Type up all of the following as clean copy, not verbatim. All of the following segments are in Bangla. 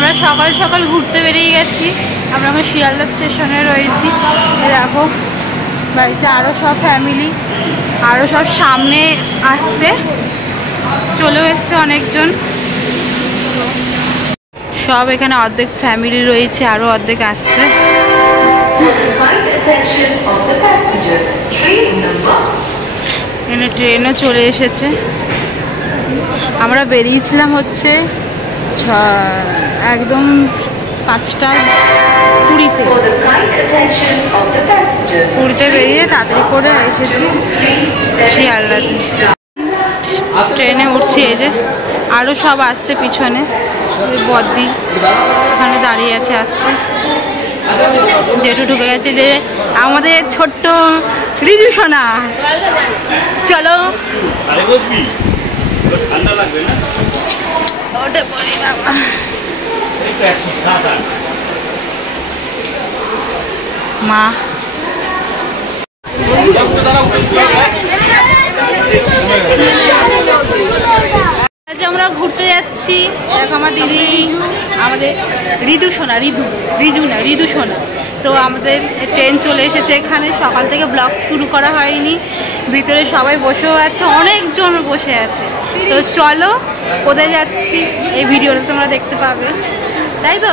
আমরা সকাল সকাল ঘুরতে বেরিয়ে গেছি। আমরা এখন শিয়ালদা স্টেশনে রয়েছি। দেখো বাড়িতে আরও সব ফ্যামিলি, আরও সব সামনে আসছে, চলেও এসছে অনেকজন। সব এখানে অর্ধেক ফ্যামিলি রয়েছে, আরও অর্ধেক আসছে। এখানে ট্রেনও চলে এসেছে। আমরা বেরিয়েছিলাম হচ্ছে একদম 5:20 পুরীতে বেরিয়ে তাড়াতাড়ি করে এসেছি শিয়ালদাতে। ট্রেনে উঠছি, এই যে আরও সব আসছে পিছনে। বদ্দি ওখানে দাঁড়িয়ে আছে, আসছে। জেঠু ঢুকে গেছে, যে আমাদের ছোট্ট রিজু সোনা। চলো ওটা পড়ি বাবা। মা আজ আমরা ঘুরতে যাচ্ছি। দেখো আমার দিদি, আমাদের রিদু সোনা, রিজু সোনা। তো আমাদের ট্রেন চলে এসেছে এখানে। সকাল থেকে ব্লগ শুরু করা হয়নি, ভিতরে সবাই বসেও আছে, অনেকজন বসে আছে। তো চলো কোথায় যাচ্ছি এই ভিডিওটা তোমরা দেখতে পাবে, তাই তো?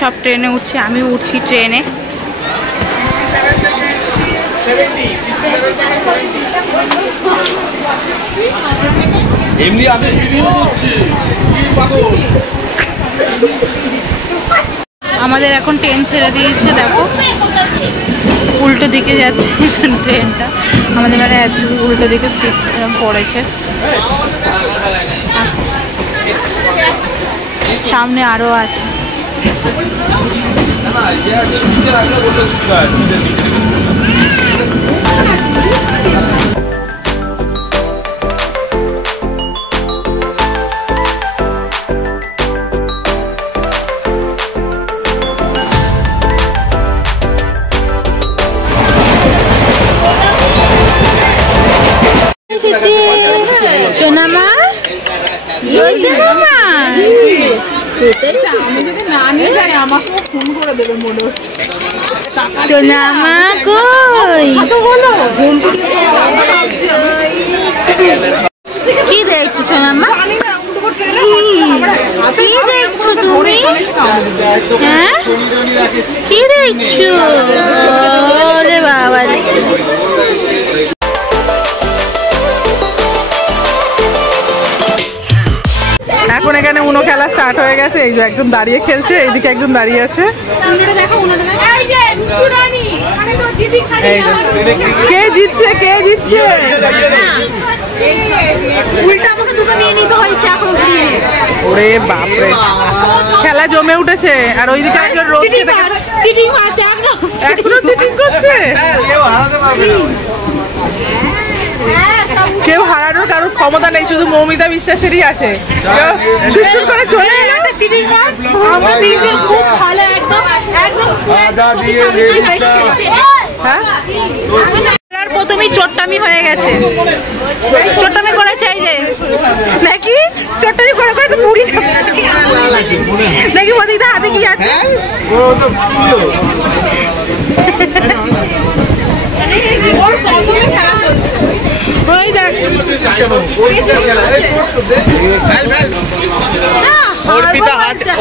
সব ট্রেনে উঠছি, আমি উঠছি ট্রেনে। আমাদের এখন ট্রেন ছেড়ে দিয়েছে, দেখো উল্টো দিকে যাচ্ছে ট্রেনটা। আমাদের মানে উল্টো দিকে সিট পড়েছে। সামনে আরো আছে। সোনামা, সোনামা, সোনামা কই? কি দেখছো সোনামা? কি দেখছো তুমি? হ্যাঁ কি দেখছো? ওরে বাবা, এখন এখানে উনো খেলা স্টার্ট হয়ে গেছে। এই যে একজন দাঁড়িয়ে খেলছে, এইদিকে একজন দাঁড়িয়ে আছে। কে জিতছে, কে জিতছে? ওরে বাপরে, খেলা জমে উঠেছে। আর ওইদিকে একজন এখনো চিটিং করছে। কেউ হারানোর কারোর ক্ষমতা নেই, শুধু মৌমিতা বিশ্বাসেরই আছে। সুর করে চলে এলো। প্রথমেই চট্টামি হয়ে গেছে, চট্টামি করেছে। এই যে নাকি চট্টামি করে করে তো পুরি নাকি মোদিদা হাতে কি আছে?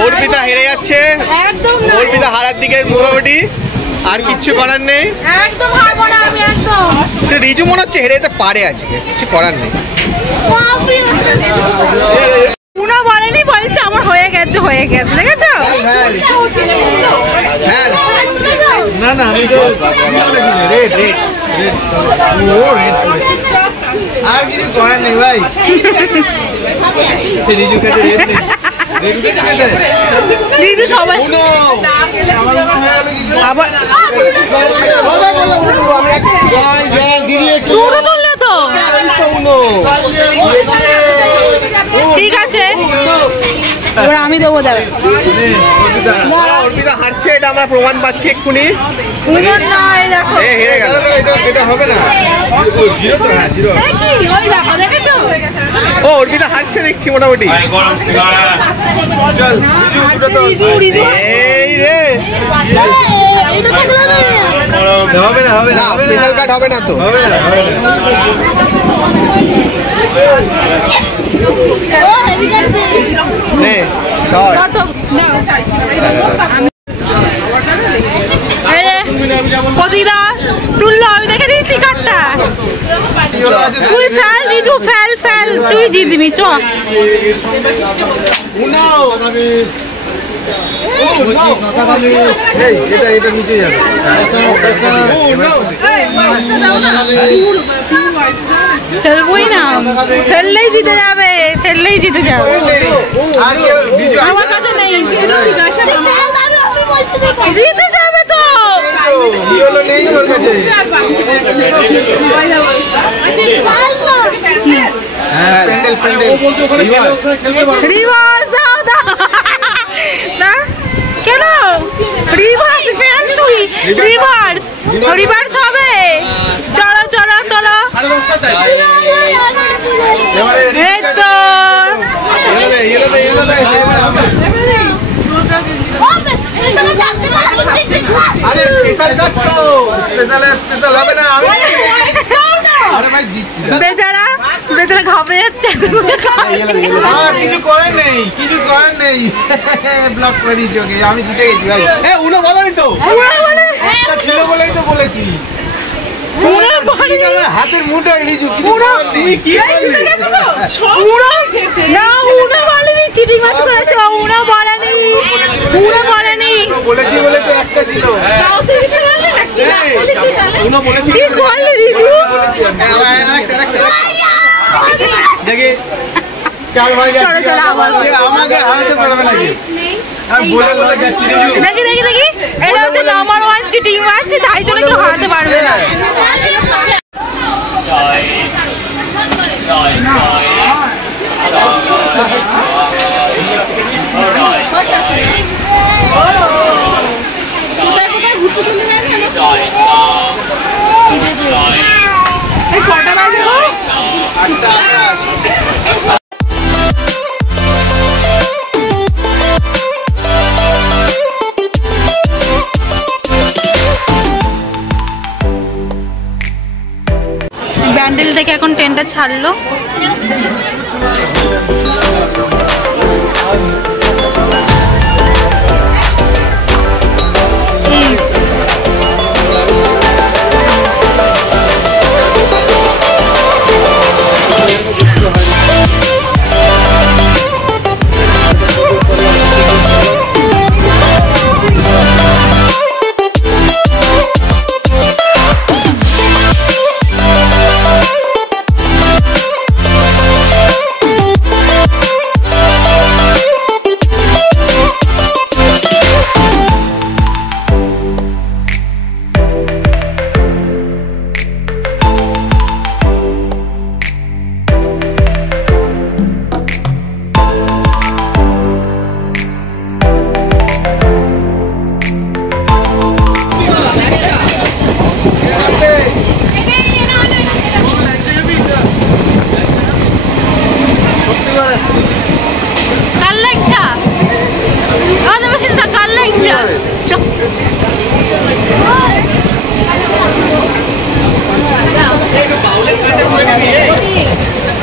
অর্পিতা হেরে যাচ্ছে, অর্পিতা হারার দিকে মোটামুটি। আর কিচ্ছু করার নেই, একদম হারবো না আমি, একদম। রিজু মনে হচ্ছে হেরে যেতে পারে, আজকে কিছু করার নেই। পুনা বলেনি, বলছে আমার হয়ে গেছে, হয়ে গেছে, দেখেছো? না না, আমি তো আর কিছু করার নেই ভাই। রিজু কাছে রিজু সবাই আবার তুললে তো ঠিক আছে। এবার আমি দেবো, দাঁড়া। অর্পিতা হারছে, এটা আমরা প্রমাণ পাচ্ছি এক্ষুনি। হেরে গেল, এটা হবে না। ও অর্পিতা হারছে দেখছি মোটামুটি। চল এই রে হবে না হবে না স্পেশাল কাট হবে না তো। নে প্রতিদা তুললো, আমি দেখে দিয়েছি কার্ডটা। তুই ফেল রিজু, ফেল ফেল, তুই জিতবি। চ এটা নিচে যাবে। ফেলবই না, ফেললেই জিতে যাবে, ফেললেই জিতে যাবে। আমার কাছে নেই, জিতে যাবে তো। রিভার্স দাও দাও না কেন? রিভার্স ফেল তুই, রিভার্স রিভার্স হবে। চলো চলো চলো, এই তো বেচারা বেচারা ঘাবড়ে যাচ্ছে। কিছু করার নেই, কিছু করার নেই। ব্লক করে দিচ্ছি ওকে, আমি জিতে গেছি ভাই। উনো বলোনি তো, ছিল বলেই তো বলেছি। হাতের মুঠো রিজু চিটিং মাছ করেছে, উনো বলেনি, উনো বলেনি বলেছি বলে তো একটা ছিল। কি করলি রিজু? দেখি চলো চলো আবার আমাকে হারাতে পারবে নাকি? বলে বলে যাচ্ছি রিজু। দেখি দেখি দেখি, এটা হচ্ছে নাম্বার 1 চিটিং মাছ, তাই জন্য কেউ হারাতে পারবে না। কটা বাজে গো? ব্যান্ডেল থেকে এখন ট্রেনটা ছাড়লো।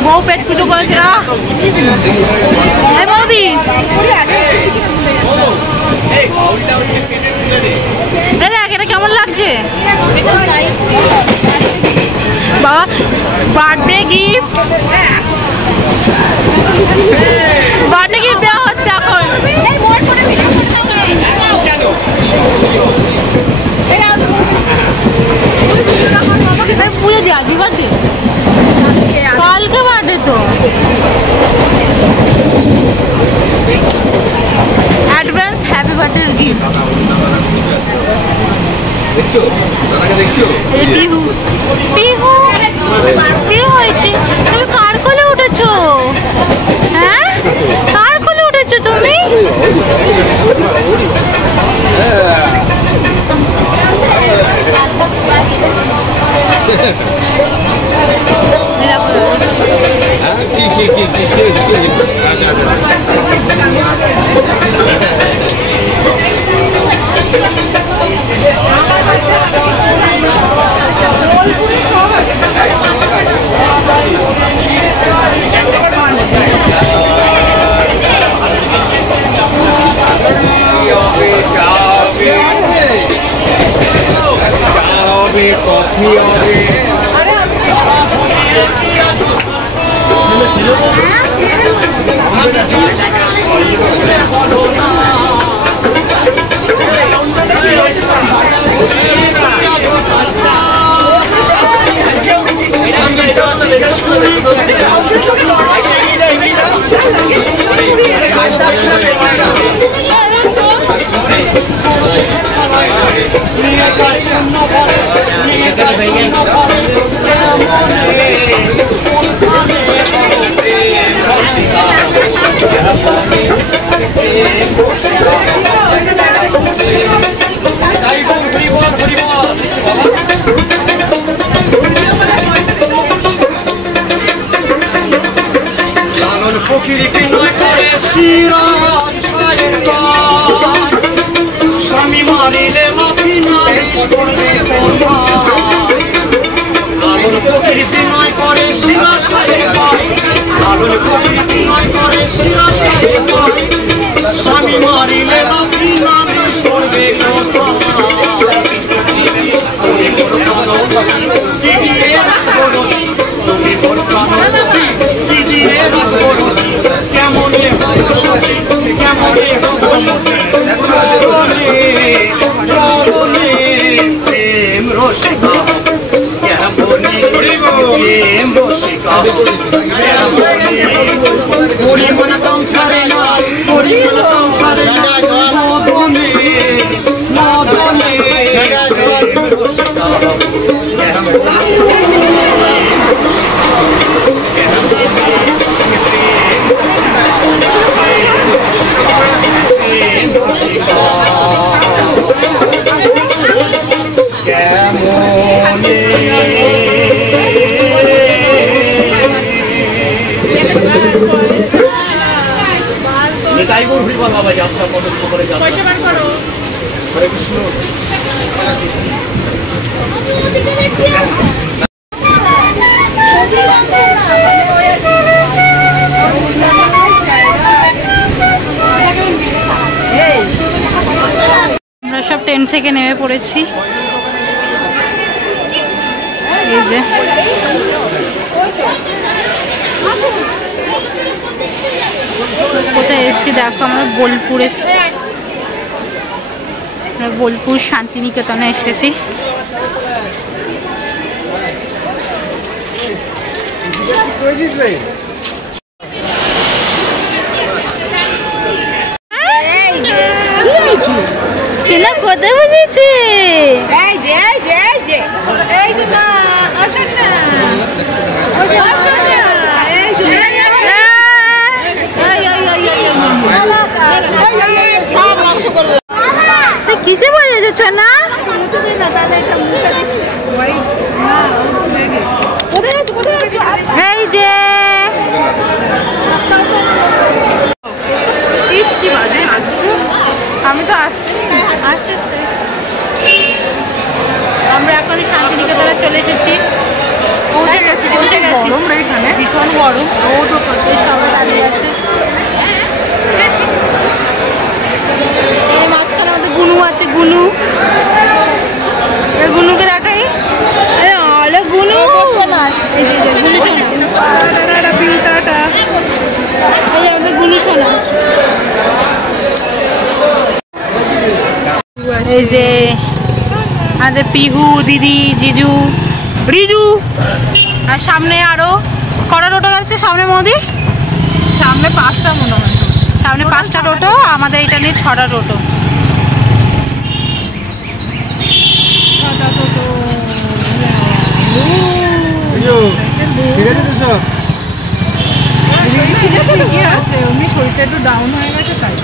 বউ পেট পুজো করেছে না বৌদি। দেখ এটা কেমন লাগছে বাবা? বার্থডে গিফট, বার্থডে গিফট দেওয়া হচ্ছে এখন। পুজো দিয়ে আজই বার্থডে, কালকে বার্থডে তো। Advance happy birthday gift. দেখছো দাদাকে দেখছো? এই পিহু পিহু কি হয়েছে? তুমি কার কোলে উঠেছো? হ্যাঁ কার কোলে উঠেছো তুমি? কি স্বামী মারিলে মাফি নাই করবে লালন ফকির বিনয় করে শিরা সাহেব লালন ফকির বিনয় করে শিরা সাহেব স্বামী মারিলে মাফি নাই করবে কি দিয়ে রাখবো তুমি বড় প্রাণ কি দিয়ে রাখবো কেমন কেমন প্রেম রসিকা প্রেম রসিকা পরিমণ কম ছাড়ে না পরিমণ কম ছাড়ে না মদনে মদনে রসিকা বাবা যাত্রা পদস্থ করে যাত্রা হরে কৃষ্ণ আমরা সব ট্রেন থেকে নেমে পড়েছি। এই যে কোথায় এসেছি দেখো, আমরা বোলপুরে, বোলপুর শান্তিনিকেতনে এসেছি। চেনা কোথায় বুঝেছি কিসে বোঝা যাচ্ছে না? এই যে আমি তো আসছি আস্তে আস্তে আমরা এখন শান্তিনিকেতনে চলে এসেছি। পৌঁছে গেছি। গরম রে এখানে, ভীষণ গরম, রোদ সবাই দাঁড়িয়ে আছে। এই মাঝখানে আমাদের গুনু আছে, গুনু, গুনুকে দেখাই। আরে গুনু, এই যে গুনু সোনা, এই যে আমাদের গুনু সোনা। এই যে আমাদের পিহু দিদি, জিজু, রিজু, আর সামনে আরো কটা টোটো যাচ্ছে সামনে মোদি, সামনে 5টা মনে হয়, সামনে 5টা টোটো, আমাদের এটা নিয়ে 6টা টোটো। শরীরটা একটু ডাউন হয়ে গেছে তাই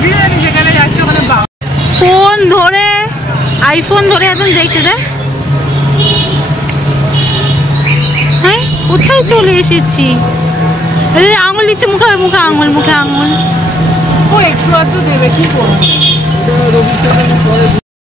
বিরিয়ানি যেখানে যাচ্ছে ওখানে ফোন ধরে, আইফোন ধরে এখন দেখছে দেখ। হ্যাঁ, কোথায় চলে এসেছি? আঙুল দিচ্ছে মুখে, মুখে আঙুল, মুখে আঙুল। ও একটু আধটু দেবে, কি করবে।